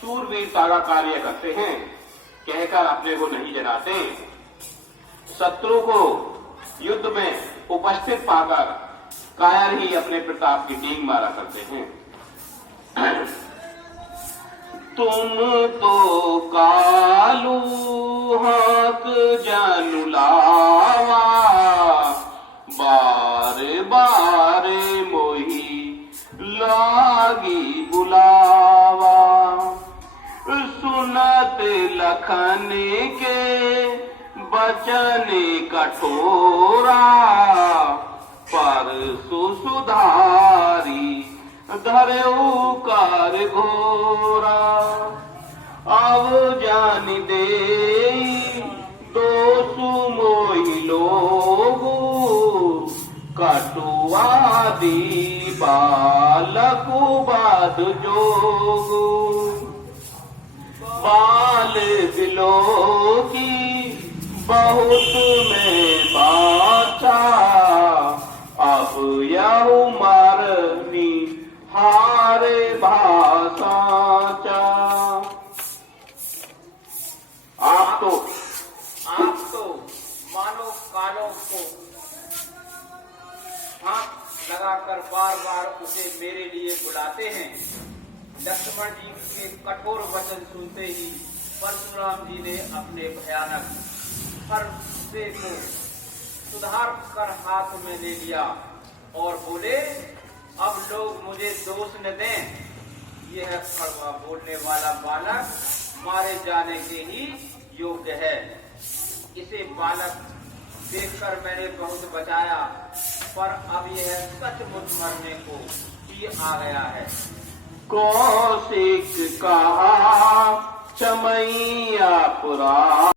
सूरवीरता का कार्य करते हैं, कहकर अपने को नहीं जलाते। शत्रु को युद्ध में उपस्थित पाकर कायर ही अपने प्रताप की डींग मारा करते हैं। तुम तो कालू हाक जानू लावा, बारे बारे मोही लागी बुलावा। सुनत लखन के बचन कठोरा, पर सुधारी धरऊ कार घोरा। अब जान दे दोसु मोहि लोगु, कटुआदी बालकु बाध जोगु। बाल दिलो की बहुत में बाचा, अब यहु मारनी हारे भाषाचा। आप तो मानो कालों को हाथ लगाकर बार बार उसे मेरे लिए बुलाते हैं। लक्ष्मण जी के कठोर वचन सुनते ही परशुराम जी ने अपने भयानक फरसे को सुधार कर हाथ में ले लिया और बोले, अब लोग मुझे दोष न दें। यह कड़वा बोलने वाला बालक मारे जाने के ही योग्य है। इसे बालक देखकर मैंने बहुत बचाया, पर अब यह सचमुच मरने को ही आ गया है। कौशिक कहा चमैया पुरा।